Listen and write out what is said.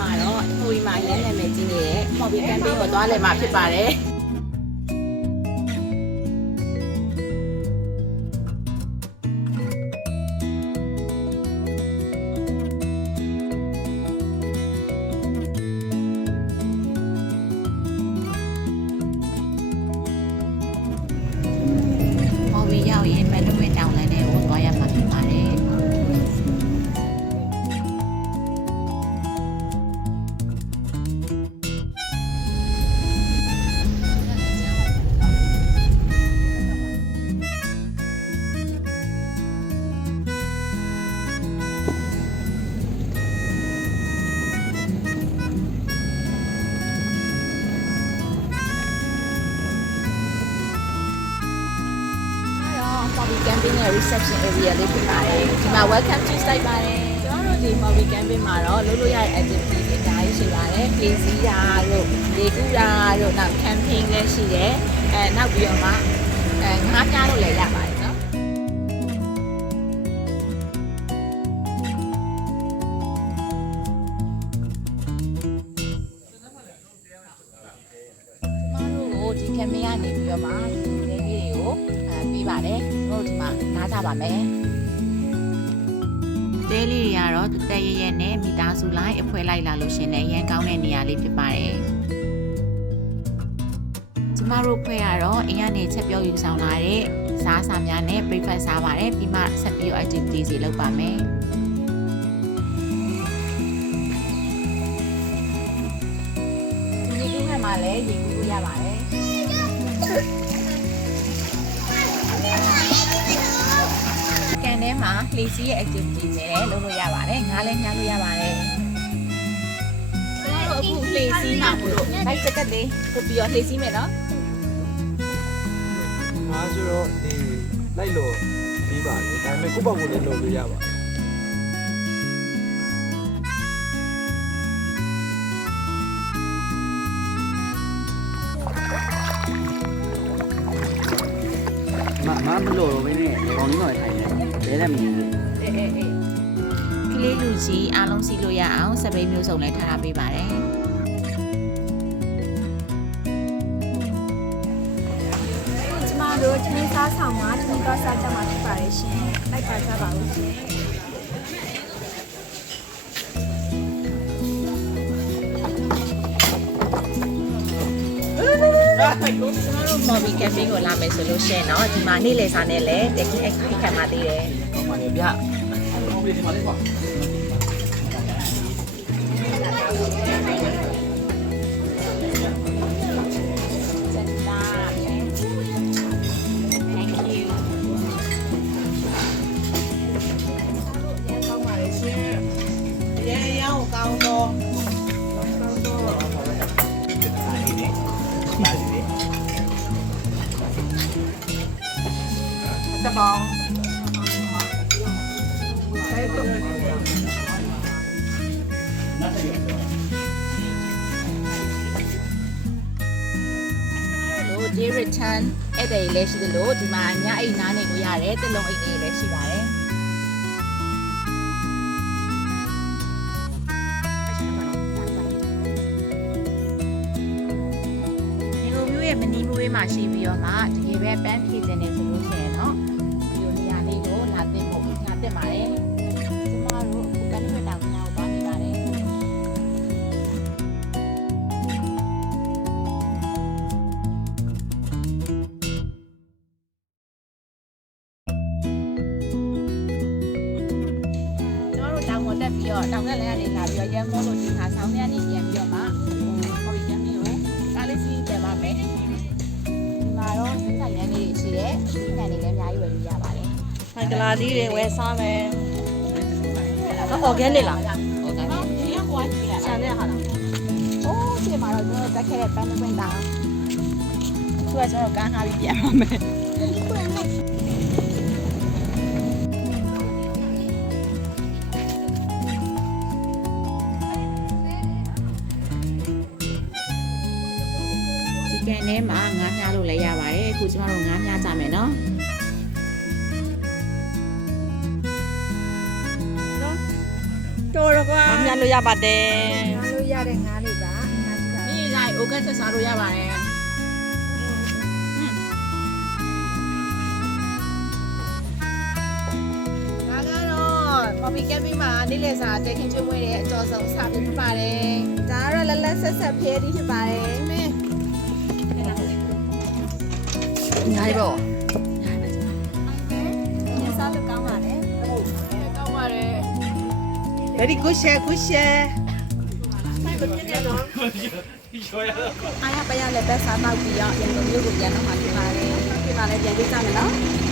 မှာတော့ဟိုဒီမှာရဲနာမည်ကြီးနေတဲ့ Hobby Camping ကိုသွားလည်မှာဖြစ်ပါတယ်ရောက်ရင်မလွင့်တောင်လန်းတွေကိုသွားရမှာဖြစ်ပါတယ်။Hobby Camping ရဲ့ reception area လေးဖြစ်ပါတယ်။ဒီမှာ welcome to site ပါတယ်။ကျွန်တော်တို့ဒီ Hobby Camping မှာတော့လုပ်လို့ရတဲ့ activity တွေအများကြီးရှိပါတယ်။ ပြေးစီးတာတို့လေကူးတာတို့နောက် camping လည်းရှိတယ်။နောက်ပြီးတော့မှငါးပြားလို့လည်းရပါတယ်နော်။ဒီ camping ကနေပြီးတော့မှဒီလေးတွေကိုပြီးပါတယ်တို့ဒီမှာနားကြပါမယ်တဲလေးတွေကတော့တသက်ရရဲနဲ့မိသားစုလိုက်အဖွဲလိုက်လာလို့ရှင်လည်းရန်ကောင်းတဲ့နေရာလေးဖြစ်ပါတယ်ကျမတို့ဖွဲ့ကတော့အိမ်ကနေချက်ပြုတ်ယူဆောင်လာတဲ့စားစာများနဲ့ breakfast စားပါတယ်ပြီးမှဆက်ပြီး activity တွေလုပ်ပါမယ်ဒီကူးခက်မှာလည်းရေကူးရပါတယ်ကန်ထဲမှာလှေစီးရဲ့ activity တွေလည်းလုပ်လို့ရပါတယ်ငါးလည်းညားလို့ရပါတယ်ကျွန်တော်တို့အခုလှေစီးမှာမို့လို့လိုက်စက်ကတ်လေးပို့ပြီးတော့လှေစီးမယ်နော်ငါဆိုတော့ဒီလိုက်လို့ပြီးပါတယ်ဒါပေမဲ့ကိုယ့်ဘက်ကိုလည်းလုပ်လို့ရပါတယ်မမလို့ဘယ်နဲ့ဒီကောင်ကြီးတော့ထိုင်နေလဲလည်းမမြင်ဘူးကလေးလူကြီးအားလုံးစီးလို့ရအောင်စပိတ်မျိုးစုံလည်းထားပေးပါတယ်ကျမတို့ဒီနေ့စားဆောင်မှာဒီနေ့တော့စားကြမှာဖြစ်ပါတယ်ရှင်လိုက်ပါကြပါဦးရှင်ကျွန်တော်တို့ Hobby Camping ကိုလာမယ်ဆိုလို့ရှိရင်เนาะဒီမှာနေ့လည်စာနဲ့လည်းတကယ်အခက်ခံပါသေးတယ်။ကောင်းပါလေဗျ။ဟိုဒီမှာလေးပါ။တပေါင်းဒီ return အဲ့ဒါလေးရှိတယ်လို့ဒီမှာညအိတ်နားနေလို့ရတယ်တစ်လုံးအိတ်လေးလည်းရှိပါတယ်မနီးမွေးမှာရှိပြီးတော့မှတကယ်ပဲပန်းဖြည့်ခြင်းနေဆိုလို့ရှိရင်တော့ဒီလိုနေရာလေးကိုလာသိဖို့လာသိပါတယ်ကျမတို့အခုကနေ့တောင်ညောင်းသွားနေပါတယ်ကျမတို့တောင်ပေါ်တက်ပြီးတော့တောင်ကလည်းကနေလာပြီးတော့ရမ်းမိုးလို့ဒီခါဆောင်းထဲကနေပြန်ပြီးတော့မှခေါ်ပြီးပြန်ပြီးတော့ကားလေးစီးပြန်ပါမယ်တော့ဒီဆိုင်ရန်လေးရှိတယ်ဒီဆိုင်လေးလည်းအများကြီးဝယ်လို့ရပါတယ်။ဆိုင်ကလာလေးတွေဝယ်စားမယ်။တော့ organic လား။ organic ဒီကကွာကြီးရဆန်တဲ့ဟာလား။အိုးဒီမှာတော့ကျွန်တော်တက်ခဲ့တဲ့ပန်းပွင့်တာ။သူကကျွန်တော်ကန်းထားပြီးပြန်ပါမယ်။ကန်ထဲမှာငါးမြားလို့လည်းရပါတယ်အခုကျမတို့ငါးမြားကြမယ်နော်တော်ရကွာငါးမြားလို့ရပါတယ် တဲ့ငါးလေးပါအများကြီးပါ ဒီရိုက် okay ဆက်စားလို့ရပါတယ် ဒါကတော့ Bobby Camping မှာနေ့လည်စာတဲခင်းကျွေးမွေးတဲ့အကျော်ဆုံးစပြီးဖြစ်ပါတယ် ဒါကတော့လက်လက်ဆက်ဆက်ဖဲပြီးဖြစ်ပါတယ် ။မင်း ညာရီပေါ့ ညစားလို့ကောင်းပါတယ် ကောင်းပါတယ် very good share good share အားရပရလည်းပဲစားတော့ပြီးတော့ရန်ကုန်မြို့ကိုပြန်တော့မှာဖြစ်ပါတယ်။ဒီမှာလည်းပြန်ကြည့်ကြမယ်နော်။